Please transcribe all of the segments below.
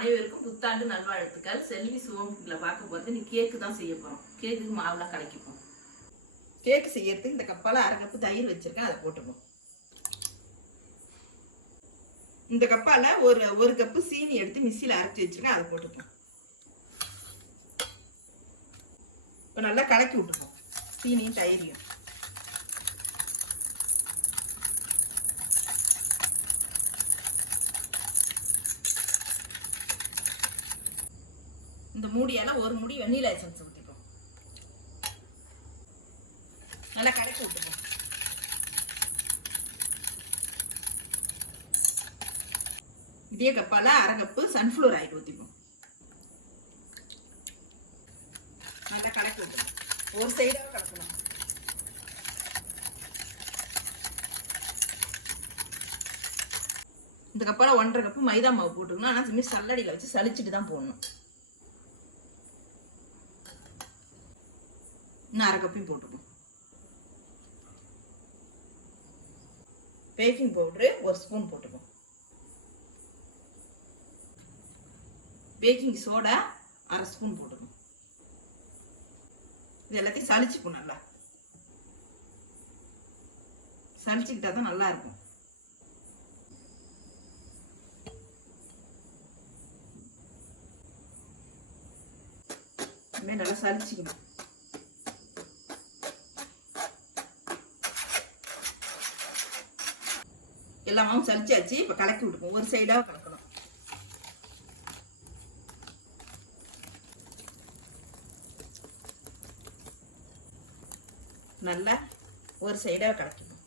அனைவருக்கும் புத்தாண்டு நல்வாழ்த்துக்கள். செல்வி சுவம்ல பார்க்க போகிறது நீ கேக்கு தான் செய்ய போகிறோம். கேக்குக்கு மாவுலாம் கலக்கிப்போம். கேக்கு செய்யறதுக்கு இந்த கப்பால் அரை கப்பு தயிர் வச்சிருக்கேன், அதை போட்டுப்போம். இந்த கப்பால் ஒரு கப்பு சீனி எடுத்து மிக்சியில் அரைச்சி வச்சிருக்கேன், அதை போட்டுப்போம். இப்போ நல்லா கலக்கி விட்டுப்போம் சீனியும் தயிரையும். இந்த மூடியால ஒரு மூடி வெண்ணிலா எசன்ஸ் ஊற்றிப்போம். நல்லா கலக்கி விட்டுப்போம். இதே கப்பால அரை கப்பு சன்ஃப்ளவர் ஆயில் ஊற்றிப்போம். நல்லா கலக்கி விட்டுப்போம். ஒரு சைடாக கலக்கணும். இந்த கப்பால 1.5 கப்பு மைதா மாவு போட்டுக்கணும். ஆனால் சல்லடியில் வச்சு சளிச்சுட்டு தான் போடணும். இன்னும் அரை கப்பையும் போட்டுப்போம். பேக்கிங் பவுடரு 1 ஸ்பூன் போட்டுப்போம். பேக்கிங் சோடா அரை ஸ்பூன் போட்டுப்போம். இது எல்லாத்தையும் சளிச்சுப்போம். நல்லா சளிச்சுக்கிட்டா தான் நல்லா இருக்கும். நல்லா சளிச்சுக்கணும். எல்லா மாவும் சளிச்சாச்சு. இப்போ கலக்கி விட்டுப்போம். ஒரு சைடாக கலக்கணும். நல்லா ஒரு சைடாக கலக்கிப்போம்.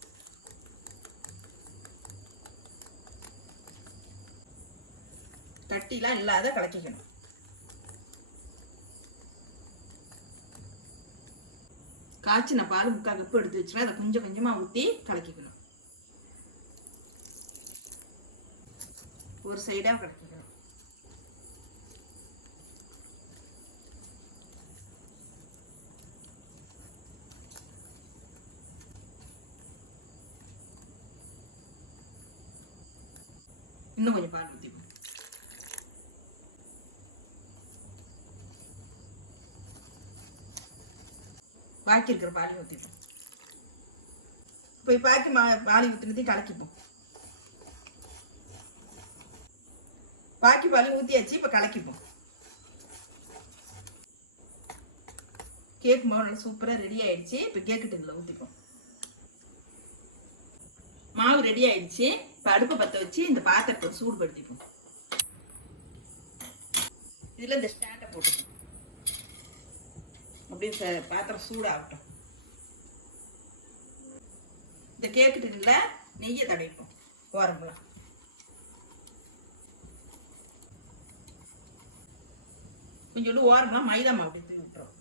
கட்டிலாம் இல்லாத கலக்கிக்கணும். காய்ச்சின பால் 3/4 கப்பு எடுத்து வச்சுருவேன். அதை கொஞ்சம் கொஞ்சமாக ஊற்றி கலக்கிக்கணும். ஒரு சைடாக கலக்கிக்கணும். இன்னும் கொஞ்சம் பால் ஊற்றிப்போம். பாக்கி இருக்கிற பாலையும் ஊற்றிப்போம். இப்போ பாக்கி பாலி ஊற்றினதையும் கலக்கிப்போம். பாக்கி பாலையும் ஊற்றியாச்சு. இப்போ கலக்கிப்போம். கேக் மாவு சூப்பராக ரெடி ஆயிடுச்சு. இப்போ கேக்கு டின்ல ஊற்றிப்போம். மாவு ரெடி ஆயிடுச்சு. இப்போ அடுப்பை பற்ற வச்சு இந்த பாத்திரத்தை சூடுபடுத்திப்போம். இதில் இந்த ஸ்டாண்டை போட்டுப்போம். அப்படியே பாத்திரம் சூடாகட்டும். இந்த கேக்கு டின்ல நெய்யை தடவிப்போம். ஓரம்பலாம் கொஞ்சம் ஓரமாக மைதா மாவு அப்படி தூவி விட்டுறோம்.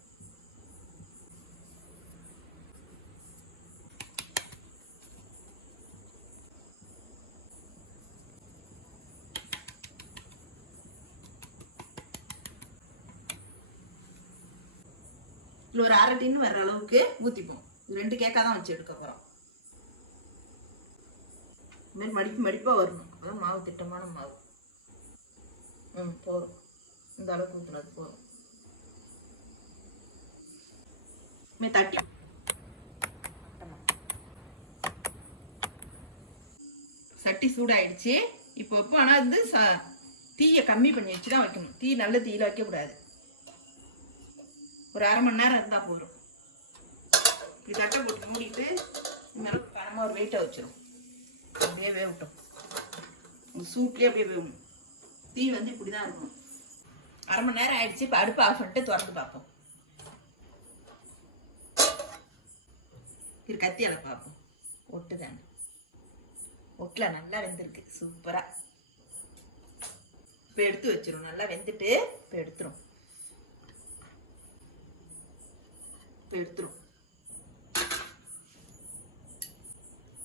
இதில் ஒரு அரை டின்னு வர்ற அளவுக்கு ஊற்றிப்போம். 2 கேக்காக தான் வச்சு எடுக்க போகிறோம். இதுமாதிரி மடிப்பாக வரணும். அதான் மாவு திட்டமான மாவு. போதும். இந்த அளவுக்கு ஊற்றுனது போதும். தட்டி சட்டி சூடாயிடுச்சு. இப்போ ஆனால் வந்து தீயை கம்மி பண்ணி வச்சு தான் வைக்கணும். தீ நல்ல தீயில வைக்கக்கூடாது. ஒரு 1/2 மணி நேரம் இருந்தால் போதும். இப்படி தட்டை போட்டு மூடிட்டு இந்த அளவுக்கு கனமாக ஒரு வெயிட்டாக வச்சிடும். அப்படியே வேகட்டும். சூட்லேயே அப்படியே வேகணும். தீ வந்து இப்படி தான் இருக்கணும். 1/2 மணி நேரம் ஆயிடுச்சு. இப்போ அடுப்பு ஆஃப் பண்ணிட்டு திறந்து பார்ப்போம். இது கத்தியால பார்ப்போம். ஒட்டுதாங்க. ஒட்டில் நல்லா வெந்திருக்கு. சூப்பராக. இப்போ எடுத்து வச்சிரும். நல்லா வெந்துட்டு இப்போ எடுத்துரும்.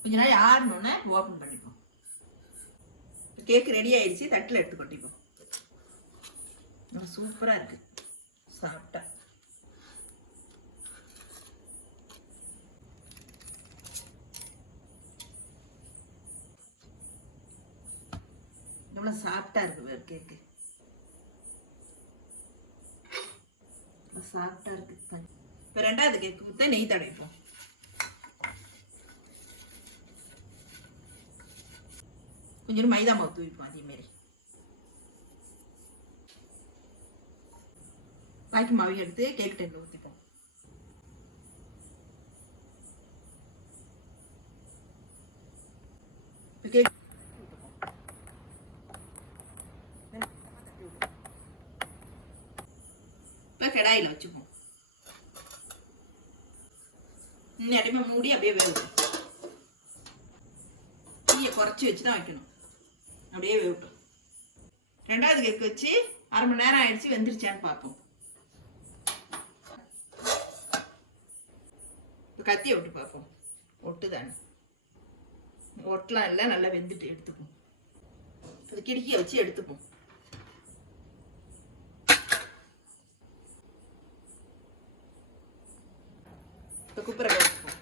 கொஞ்ச நாள் ஆறணுன்னு ஓப்பன் பண்ணிப்போம். கேக் ரெடி ஆயிடுச்சு. தட்டில் எடுத்து கொட்டிப்போம். சூப்பராக இருக்கு. சாப்பிட்டா எவ்வளோ சாஃப்டாக இருக்கு கேக்கு. சாஃப்டா இருக்கு. இப்போ ரெண்டாவது கேக் ஊற்ற நெய் தடவிப்போம். கொஞ்சம் மைதா மாவு தூவிப்போம். அதே மாதிரி பாக்கி மாவு எடுத்து கேக் டென்ல ஊற்றிப்போம். கேக் இப்போ கடாயில் வச்சுப்போம். இடமே மூடி அப்படியே வேகட்டும். தீயை குறைச்சி வச்சு தான் வைக்கணும். அப்படியே வேகட்டும். ரெண்டாவது கேக் வச்சு 1/2 மணி நேரம் ஆயிடுச்சு. வெந்துருச்சான்னு பார்ப்போம். இப்போ கத்தியை விட்டு பார்ப்போம். ஒட்டுதானே? ஒட்டலாம் இல்லை, நல்லா வெந்துட்டு எடுத்துப்போம். அது கிடுக்கியை வச்சு எடுத்துப்போம். இப்போ குப்பரை வச்சுப்போம்.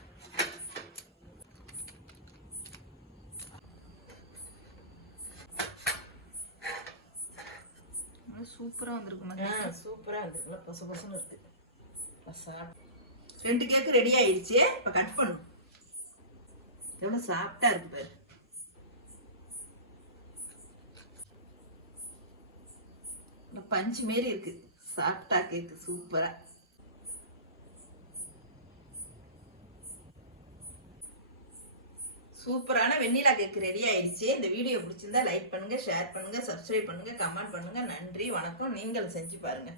சூப்பராக வந்திருக்கு. சூப்பராக வந்திருக்கு. பச பசன்னு இருக்கு. 2 கேக்கு ரெடி ஆயிடுச்சு. இப்போ கட் பண்ணும். எவ்வளோ சாஃப்டா இருக்கு பாரு. பஞ்சு மாரி இருக்கு. சாஃப்டா கேக்கு சூப்பரா. சூப்பரான வெண்ணிலா கேக் ரெடி ஆயிடுச்சு. இந்த வீடியோ பிடிச்சிருந்தா லைக் பண்ணுங்க, ஷேர் பண்ணுங்க, சப்ஸ்கிரைப் பண்ணுங்க, கமெண்ட் பண்ணுங்க. நன்றி, வணக்கம். நீங்கள் செஞ்சு பாருங்க.